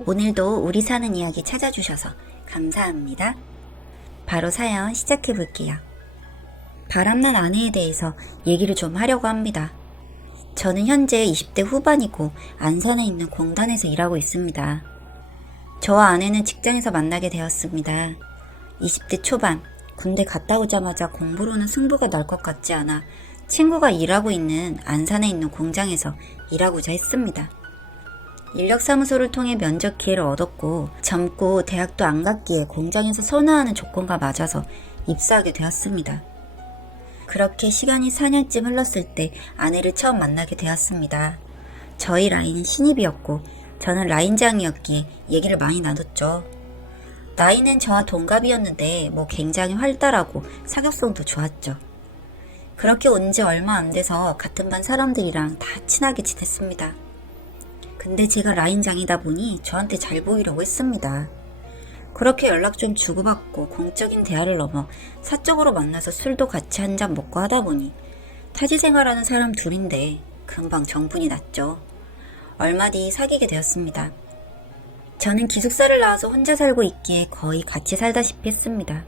오늘도 우리 사는 이야기 찾아주셔서 감사합니다. 바로 사연 시작해 볼게요. 바람난 아내에 대해서 얘기를 좀 하려고 합니다. 저는 현재 20대 후반이고 안산에 있는 공단에서 일하고 있습니다. 저와 아내는 직장에서 만나게 되었습니다. 20대 초반, 군대 갔다 오자마자 공부로는 승부가 날 것 같지 않아 친구가 일하고 있는 안산에 있는 공장에서 일하고자 했습니다. 인력사무소를 통해 면접 기회를 얻었고 젊고 대학도 안 갔기에 공장에서 선호하는 조건과 맞아서 입사하게 되었습니다. 그렇게 시간이 4년쯤 흘렀을 때 아내를 처음 만나게 되었습니다. 저희 라인은 신입이었고 저는 라인장이었기에 얘기를 많이 나눴죠. 나이는 저와 동갑이었는데 굉장히 활달하고 사교성도 좋았죠. 그렇게 온 지 얼마 안 돼서 같은 반 사람들이랑 다 친하게 지냈습니다. 근데 제가 라인장이다 보니 저한테 잘 보이려고 했습니다. 그렇게 연락 좀 주고받고 공적인 대화를 넘어 사적으로 만나서 술도 같이 한 잔 먹고 하다 보니 타지 생활하는 사람 둘인데 금방 정분이 났죠. 얼마 뒤 사귀게 되었습니다. 저는 기숙사를 나와서 혼자 살고 있기에 거의 같이 살다시피 했습니다.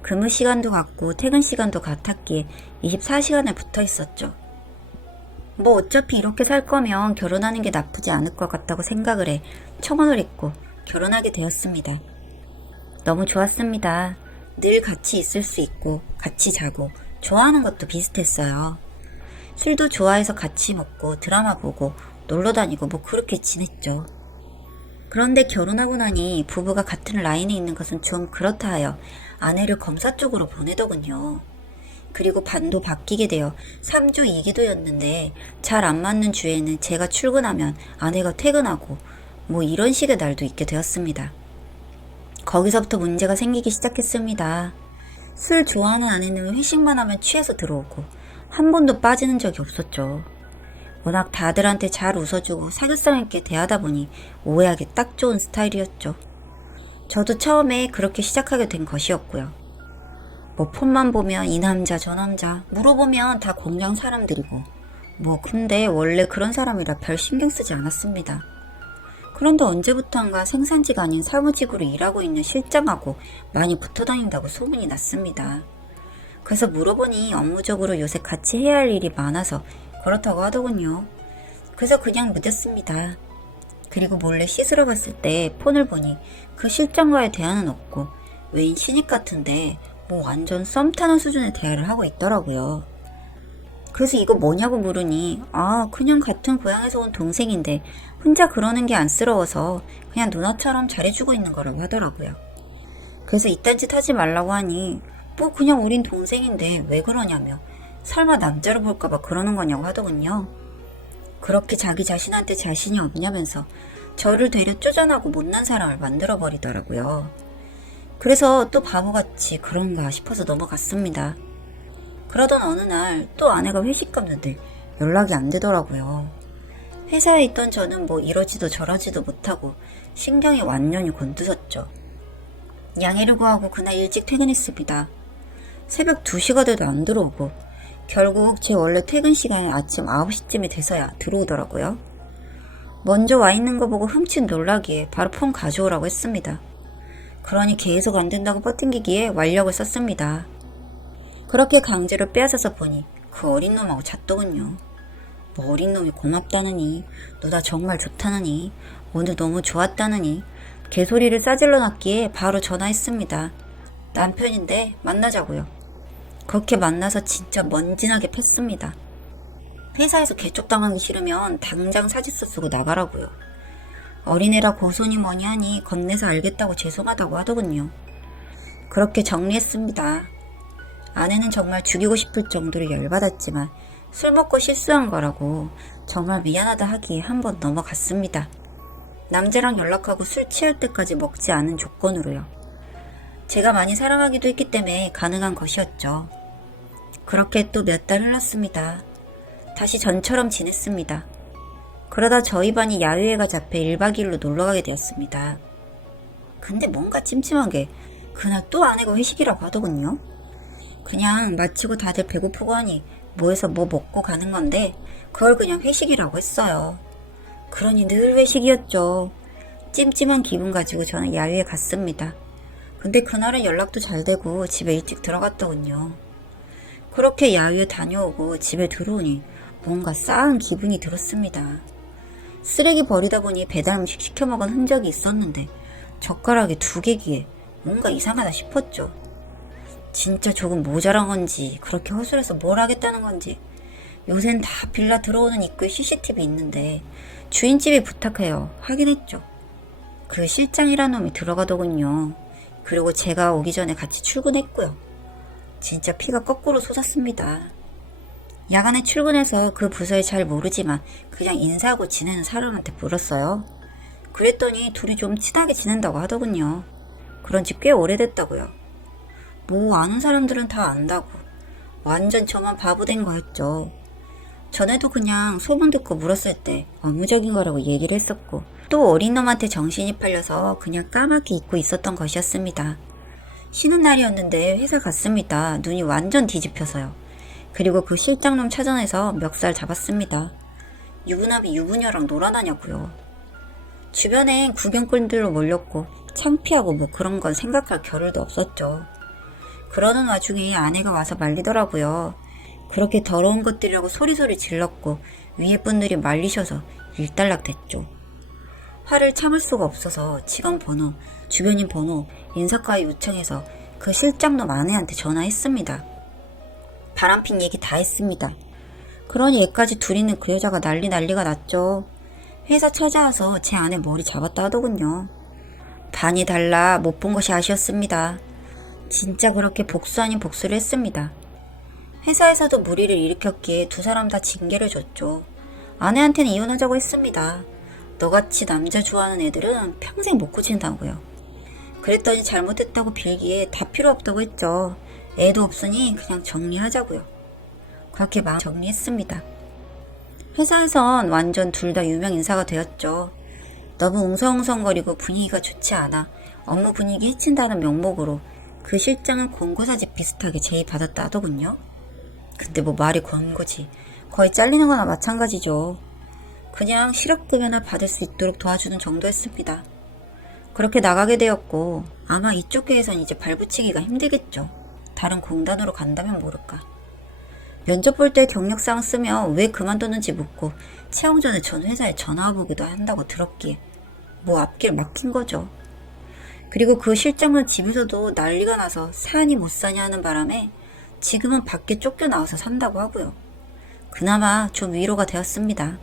근무 시간도 같고 퇴근 시간도 같았기에 24시간을 붙어 있었죠. 어차피 이렇게 살 거면 결혼하는 게 나쁘지 않을 것 같다고 생각을 해 청혼을 했고 결혼하게 되었습니다. 너무 좋았습니다. 늘 같이 있을 수 있고 같이 자고 좋아하는 것도 비슷했어요. 술도 좋아해서 같이 먹고 드라마 보고 놀러 다니고 그렇게 지냈죠. 그런데 결혼하고 나니 부부가 같은 라인에 있는 것은 좀 그렇다 하여 아내를 검사 쪽으로 보내더군요. 그리고 반도 바뀌게 되어 3주 2기도였는데 잘 안 맞는 주에는 제가 출근하면 아내가 퇴근하고 이런 식의 날도 있게 되었습니다. 거기서부터 문제가 생기기 시작했습니다. 술 좋아하는 아내는 회식만 하면 취해서 들어오고 한 번도 빠지는 적이 없었죠. 워낙 다들한테 잘 웃어주고 사교성 있게 대하다 보니 오해하기 딱 좋은 스타일이었죠. 저도 처음에 그렇게 시작하게 된 것이었고요. 폰만 보면 이 남자 저 남자 물어보면 다 공장 사람들이고 근데 원래 그런 사람이라 별 신경 쓰지 않았습니다. 그런데 언제부턴가 생산지가 아닌 사무직으로 일하고 있는 실장하고 많이 붙어 다닌다고 소문이 났습니다. 그래서 물어보니 업무적으로 요새 같이 해야 할 일이 많아서 그렇다고 하더군요. 그래서 그냥 믿었습니다. 그리고 몰래 씻으러 갔을 때 폰을 보니 그 실장과의 대화는 없고 외인 신입 같은데 완전 썸 타는 수준의 대화를 하고 있더라고요. 그래서 이거 뭐냐고 물으니 그냥 같은 고향에서 온 동생인데 혼자 그러는 게 안쓰러워서 그냥 누나처럼 잘해주고 있는 거라고 하더라고요. 그래서 이딴 짓 하지 말라고 하니 그냥 우린 동생인데 왜 그러냐며 설마 남자로 볼까봐 그러는 거냐고 하더군요. 그렇게 자기 자신한테 자신이 없냐면서 저를 되려 쪼잔하고 못난 사람을 만들어버리더라고요. 그래서 또 바보같이 그런가 싶어서 넘어갔습니다. 그러던 어느 날 또 아내가 회식 갔는데 연락이 안 되더라고요. 회사에 있던 저는 이러지도 저러지도 못하고 신경이 완전히 곤두섰죠. 양해를 구하고 그날 일찍 퇴근했습니다. 새벽 2시가 돼도 안 들어오고 결국 제 원래 퇴근 시간이 아침 9시쯤이 돼서야 들어오더라고요. 먼저 와 있는 거 보고 흠칫 놀라기에 바로 폰 가져오라고 했습니다. 그러니 계속 안 된다고 버팅기기에 완력을 썼습니다. 그렇게 강제로 빼앗아서 보니 그 어린 놈하고 잤더군요. 어린 놈이 고맙다느니 누나 정말 좋다느니 오늘 너무 좋았다느니 개소리를 싸질러 놨기에 바로 전화했습니다. 남편인데 만나자고요. 그렇게 만나서 진짜 먼지나게 팼습니다. 회사에서 개쪽당하기 싫으면 당장 사직서 쓰고 나가라고요. 어린애라 고소니 뭐니 하니 건네서 알겠다고 죄송하다고 하더군요. 그렇게 정리했습니다. 아내는 정말 죽이고 싶을 정도로 열받았지만 술 먹고 실수한 거라고 정말 미안하다 하기에 한번 넘어갔습니다. 남자랑 연락하고 술 취할 때까지 먹지 않은 조건으로요. 제가 많이 사랑하기도 했기 때문에 가능한 것이었죠. 그렇게 또 몇 달 흘렀습니다. 다시 전처럼 지냈습니다. 그러다 저희 반이 야유회가 잡혀 1박 2일로 놀러가게 되었습니다. 근데 뭔가 찜찜한 게 그날 또 아내가 회식이라고 하더군요. 그냥 마치고 다들 배고프고 하니 뭐해서 먹고 가는 건데 그걸 그냥 회식이라고 했어요. 그러니 늘 회식이었죠. 찜찜한 기분 가지고 저는 야유회 갔습니다. 근데 그날은 연락도 잘 되고 집에 일찍 들어갔더군요. 그렇게 야유회 다녀오고 집에 들어오니 뭔가 싸한 기분이 들었습니다. 쓰레기 버리다 보니 배달 음식 시켜 먹은 흔적이 있었는데 젓가락이 2개기에 뭔가 이상하다 싶었죠. 진짜 조금 모자란 건지 그렇게 허술해서 뭘 하겠다는 건지. 요샌 다 빌라 들어오는 입구에 CCTV 있는데 주인집이 부탁해요. 확인했죠. 그 실장이란 놈이 들어가더군요. 그리고 제가 오기 전에 같이 출근했고요. 진짜 피가 거꾸로 솟았습니다. 야간에 출근해서 그 부서에 잘 모르지만 그냥 인사하고 지내는 사람한테 물었어요. 그랬더니 둘이 좀 친하게 지낸다고 하더군요. 그런 지 꽤 오래됐다고요. 뭐 아는 사람들은 다 안다고. 완전 저만 바보 된 거였죠. 전에도 그냥 소문 듣고 물었을 때 업무적인 거라고 얘기를 했었고 또 어린 놈한테 정신이 팔려서 그냥 까맣게 잊고 있었던 것이었습니다. 쉬는 날이었는데 회사 갔습니다. 눈이 완전 뒤집혀서요. 그리고 그 실장놈 찾아내서 멱살 잡았습니다. 유부남이 유부녀랑 놀아나냐고요. 주변엔 구경꾼들로 몰렸고 창피하고 뭐 그런 건 생각할 겨를도 없었죠. 그러는 와중에 아내가 와서 말리더라고요. 그렇게 더러운 것들이라고 소리소리 질렀고 위에 분들이 말리셔서 일단락 됐죠. 화를 참을 수가 없어서 직원 번호, 주변인 번호, 인사과에 요청해서 그 실장놈 아내한테 전화했습니다. 바람핀 얘기 다 했습니다. 그러니 얘까지 둘이는 그 여자가 난리가 났죠. 회사 찾아와서 제 아내 머리 잡았다 하더군요. 반이 달라 못 본 것이 아쉬웠습니다. 진짜 그렇게 복수 아닌 복수를 했습니다. 회사에서도 무리를 일으켰기에 2사람 다 징계를 줬죠. 아내한테는 이혼하자고 했습니다. 너같이 남자 좋아하는 애들은 평생 못 고친다고요. 그랬더니 잘못했다고 빌기에 다 필요 없다고 했죠. 애도 없으니 그냥 정리하자고요. 그렇게 마음 정리했습니다. 회사에선 완전 둘 다 유명 인사가 되었죠. 너무 웅성웅성거리고 분위기가 좋지 않아 업무 분위기 해친다는 명목으로 그 실장은 권고사직 비슷하게 제의받았다 하더군요. 근데 뭐 말이 권고지. 거의 잘리는 거나 마찬가지죠. 그냥 실업급여나 받을 수 있도록 도와주는 정도였습니다. 그렇게 나가게 되었고 아마 이쪽 회에선 이제 발붙이기가 힘들겠죠. 다른 공단으로 간다면 모를까. 면접 볼 때 경력사항 쓰면 왜 그만뒀는지 묻고 채용 전에 전 회사에 전화 와보기도 한다고 들었기에 뭐 앞길 막힌 거죠. 그리고 그 실장은 집에서도 난리가 나서 사니 못 사냐 하는 바람에 지금은 밖에 쫓겨나와서 산다고 하고요. 그나마 좀 위로가 되었습니다.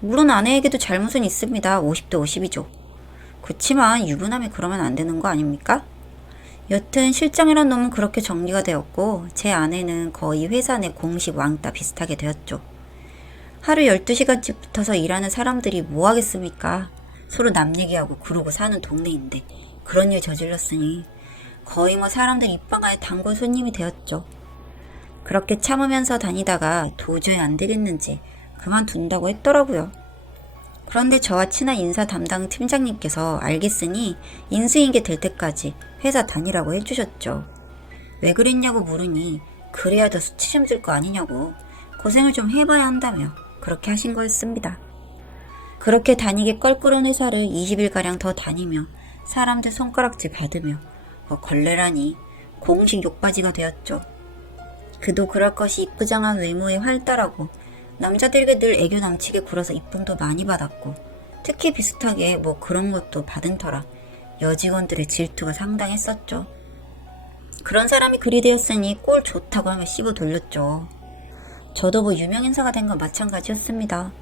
물론 아내에게도 잘못은 있습니다. 50대 50이죠. 그치만 유부남이 그러면 안 되는 거 아닙니까? 여튼 실장이란 놈은 그렇게 정리가 되었고 제 아내는 거의 회사 내 공식 왕따 비슷하게 되었죠. 하루 12시간씩 붙어서 일하는 사람들이 뭐 하겠습니까? 서로 남 얘기하고 그러고 사는 동네인데 그런 일 저질렀으니 거의 뭐 사람들 입방아에 단골 손님이 되었죠. 그렇게 참으면서 다니다가 도저히 안 되겠는지 그만둔다고 했더라고요. 그런데 저와 친한 인사 담당 팀장님께서 알겠으니 인수인계 될 때까지 회사 다니라고 해주셨죠. 왜 그랬냐고 물으니 그래야 더 수치심 들 거 아니냐고 고생을 좀 해봐야 한다며 그렇게 하신 거였습니다. 그렇게 다니게 껄끄러운 회사를 20일가량 더 다니며 사람들 손가락질 받으며 걸레라니 공식 욕바지가 되었죠. 그도 그럴 것이 이쁘장한 외모에 활달하고 남자들에게 늘 애교 남치게 굴어서 이쁨도 많이 받았고 특히 비슷하게 뭐 그런 것도 받은 터라 여직원들의 질투가 상당했었죠. 그런 사람이 그리 되었으니 꼴 좋다고 하며 씹어 돌렸죠. 저도 뭐 유명인사가 된 건 마찬가지였습니다.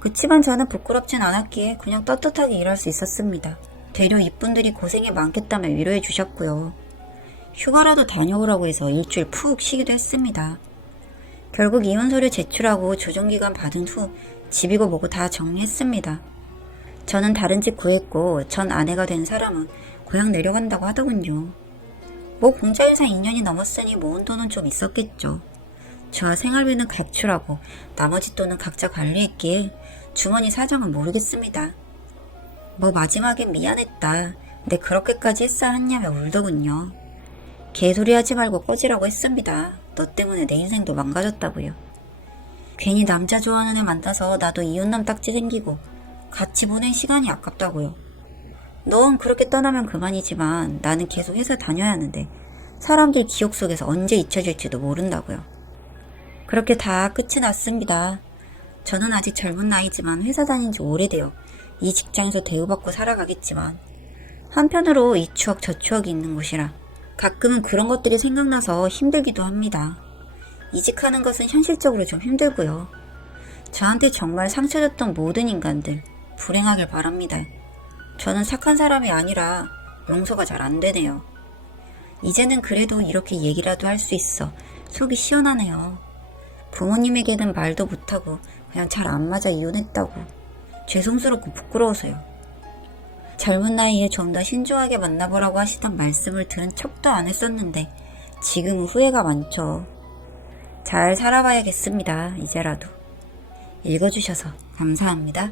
그치만 저는 부끄럽진 않았기에 그냥 떳떳하게 일할 수 있었습니다. 되려 이분들이 고생이 많겠다며 위로해 주셨고요. 휴가라도 다녀오라고 해서 일주일 푹 쉬기도 했습니다. 결국 이혼서류 제출하고 조정기간 받은 후 집이고 뭐고 다 정리했습니다. 저는 다른 집 구했고 전 아내가 된 사람은 고향 내려간다고 하더군요. 뭐 공자인사 2년이 넘었으니 모은 돈은 좀 있었겠죠. 저와 생활비는 각출하고 나머지 돈은 각자 관리했기에 주머니 사정은 모르겠습니다. 뭐 마지막엔 미안했다. 근데 그렇게까지 했어야 했냐며 울더군요. 개소리 하지 말고 꺼지라고 했습니다. 너 때문에 내 인생도 망가졌다고요. 괜히 남자 좋아하는 애 만나서 나도 이혼남 딱지 생기고 같이 보낸 시간이 아깝다고요. 넌 그렇게 떠나면 그만이지만 나는 계속 회사 다녀야 하는데 사람들 기억 속에서 언제 잊혀질지도 모른다고요. 그렇게 다 끝이 났습니다. 저는 아직 젊은 나이지만 회사 다닌 지 오래돼요. 이 직장에서 대우받고 살아가겠지만 한편으로 이 추억 저 추억이 있는 곳이라 가끔은 그런 것들이 생각나서 힘들기도 합니다. 이직하는 것은 현실적으로 좀 힘들고요. 저한테 정말 상처 줬던 모든 인간들 불행하길 바랍니다. 저는 착한 사람이 아니라 용서가 잘 안 되네요. 이제는 그래도 이렇게 얘기라도 할 수 있어 속이 시원하네요. 부모님에게는 말도 못하고 그냥 잘 안 맞아 이혼했다고 죄송스럽고 부끄러워서요. 젊은 나이에 좀 더 신중하게 만나보라고 하시던 말씀을 들은 척도 안 했었는데 지금은 후회가 많죠. 잘 살아봐야겠습니다. 이제라도. 읽어주셔서 감사합니다.